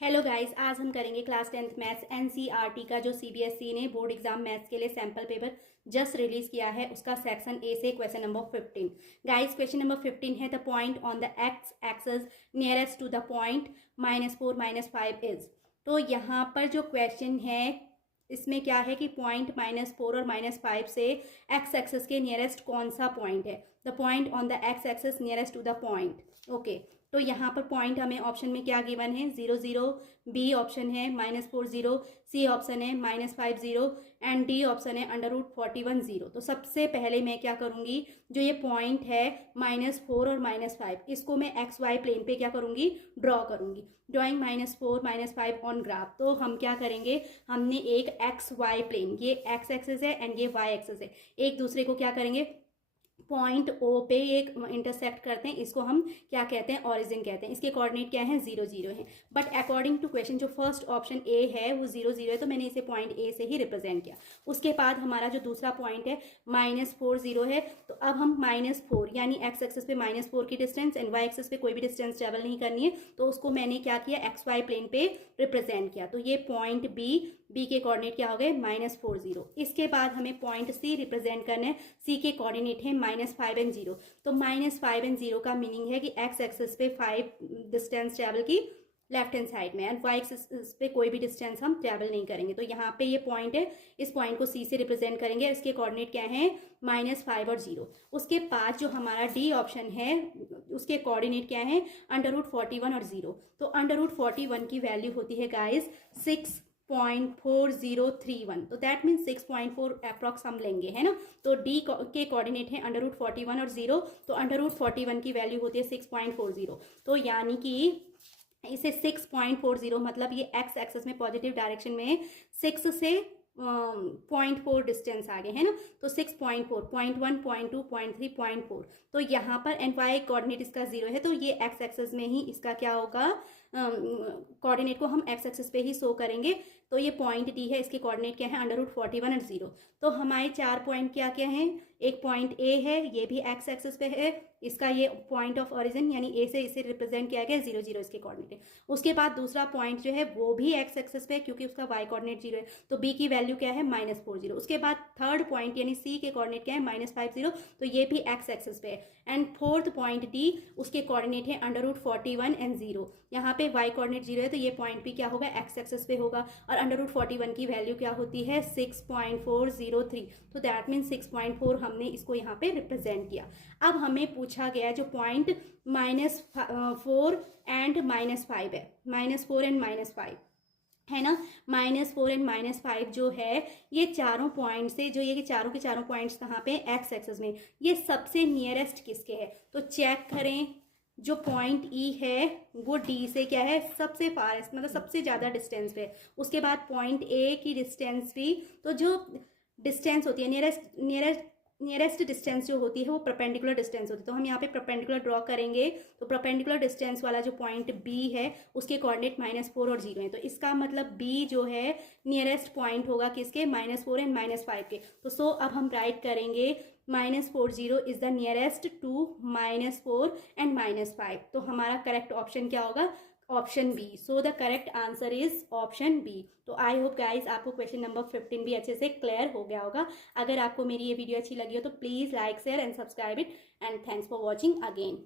Hello guys, आज हम करेंगे क्लास 10th मैथ्स एनसीईआरटी का जो सीबीएसई ने बोर्ड एग्जाम मैथ्स के लिए सैंपल पेपर जस्ट रिलीज किया है उसका सेक्शन ए से question number 15। Guys question number 15 है the point on the X axis nearest to the point -4 -5 is. तो यहाँ पर जो क्वेश्चन है इसमें क्या है कि पॉइंट -4 और -5 से एक्स एक्सिस के नियरेस्ट कौन सा पॉइंट है। The point on the X axis nearest to the point. Okay, तो यहाँ पर पॉइंट हमें ऑप्शन में क्या गिवन है 0 0, बी ऑप्शन है -4 0, सी ऑप्शन है -5 0 एंड डी ऑप्शन है √41 0। तो सबसे पहले मैं क्या करूँगी, जो ये पॉइंट है -4 और -5 इसको मैं एक्स वाई प्लेन पे क्या करूँगी, ड्रॉ करूँगी। Drawing -4 -5 on graph. तो हम क्या करेंगे, हमने एक एक्स वाई प्लेन, ये एक्स एक्सिस है एंड ये वाई एक्सिस है, एक दूसरे को क्या करेंगे पॉइंट ओ पे एक इंटरसेक्ट करते हैं, इसको हम क्या कहते हैं, ऑरिजिन कहते हैं। इसके कोऑर्डिनेट क्या है 0 0 है, बट अकॉर्डिंग टू क्वेश्चन जो फर्स्ट ऑप्शन ए है वो 0 0 है, तो मैंने इसे पॉइंट ए से ही रिप्रेजेंट किया। उसके बाद हमारा जो दूसरा पॉइंट है -4 0 है, तो अब हम -4 यानी एक्स एक्सिस पे -4 की डिस्टेंस एंड वाई एक्सिस पे कोई भी डिस्टेंस ट्रेवल नहीं करनी है, तो उसको मैंने क्या किया एक्स वाई प्लेन पे रिप्रेजेंट किया। तो ये पॉइंट बी के कोऑर्डिनेट क्या हो गए -4 0। इसके बाद हमें पॉइंट सी रिप्रेजेंट करना है, सी के कोऑर्डिनेट है -5 एंड 0। तो -5 एंड 0 का मीनिंग है कि एक्स एक्सिस पे 5 डिस्टेंस ट्रेवल की लेफ्ट हैंड साइड में एंड वाई एक्सिस पे कोई भी डिस्टेंस हम ट्रेवल नहीं करेंगे। तो यहाँ पे ये पॉइंट है, इस पॉइंट को सी से रिप्रेजेंट करेंगे। इसके कोऑर्डिनेट क्या है -5 और 0। उसके बाद जो हमारा डी ऑप्शन है उसके कोऑर्डिनेट क्या है √41 और 0। तो √41 की वैल्यू होती है गाइस 6.4031। तो दैट मीन 6.4 अप्रॉक्स हम लेंगे, है ना। तो डी के कोऑर्डिनेट है √41 और 0, तो √41 की वैल्यू होती है 6.40। तो यानी कि इसे 6.40 मतलब ये एक्स एक्सिस में पॉजिटिव डायरेक्शन में 6 से 0.4 डिस्टेंस आगे, है ना। तो 6.4, 0.1, 0.2, 0.3, 0.4। तो यहाँ पर एंड वाई कोऑर्डिनेट इसका 0 है, तो ये एक्स एक्सिस में ही इसका क्या होगा, कोऑर्डिनेट को हम एक्स एक्सिस पे ही शो करेंगे। तो ये पॉइंट डी है, इसके कोऑर्डिनेट क्या है √41 और 0। तो हमारे 4 पॉइंट क्या क्या हैं, एक पॉइंट ए है, ये भी एक्स एक्सिस पे है, इसका ये पॉइंट ऑफ ओरिजिन यानी ए से इसे रिप्रेजेंट किया गया 0 0 इसके कोऑर्डिनेट है। उसके बाद दूसरा पॉइंट जो है वो भी एक्स एक्सिस पे क्योंकि उसका वाई कोऑर्डिनेट 0 है, तो बी की वैल्यू क्या है -4 0। उसके बाद थर्ड पॉइंट यानी सी के कोऑर्डिनेट क्या है -5 0, तो ये भी एक्स एक्सिस पे है। एंड फोर्थ पॉइंट डी, उसके कोऑर्डिनेट है √41 एंड 0। यहाँ पे वाई कोऑर्डिनेट 0 है, तो ये पॉइंट भी क्या होगा एक्स एक्सिस पे होगा और √41 की वैल्यू क्या होती है 6.403। तो दैट मीन 6.4 हमने इसको यहाँ पे रिप्रेजेंट किया। अब हमें पूछा गया जो पॉइंट -4 एंड -5 है, -4 एंड -5 है ना। -4 एंड -5 जो है ये चारों पॉइंट से, जो ये चारों के चारों पॉइंट्स कहाँ पे एक्स एक्सिस में, ये सबसे नियरेस्ट किसके है। तो चेक करें, जो पॉइंट ई है वो डी से क्या है सबसे फारेस्ट, मतलब सबसे ज़्यादा डिस्टेंस पे। उसके बाद पॉइंट ए की डिस्टेंस भी, तो जो डिस्टेंस होती है नियरेस्ट डिस्टेंस जो होती है वो परपेंडिकुलर डिस्टेंस होती है। तो हम यहाँ पे परपेंडिकुलर ड्रॉ करेंगे, तो परपेंडिकुलर डिस्टेंस वाला जो पॉइंट बी है उसके कोऑर्डिनेट -4 और 0 है। तो इसका मतलब बी जो है नियरेस्ट पॉइंट होगा किसके, -4 एंड -5 के। तो सो अब हम राइट करेंगे -4 0 is the nearest to -4 and -5। तो हमारा करेक्ट ऑप्शन क्या होगा, option B. So the correct answer is option B. तो आई होप गाइस आपको क्वेश्चन नंबर 15 भी अच्छे से क्लियर हो गया होगा। अगर आपको मेरी ये वीडियो अच्छी लगी हो तो please like share and subscribe it and thanks for watching again.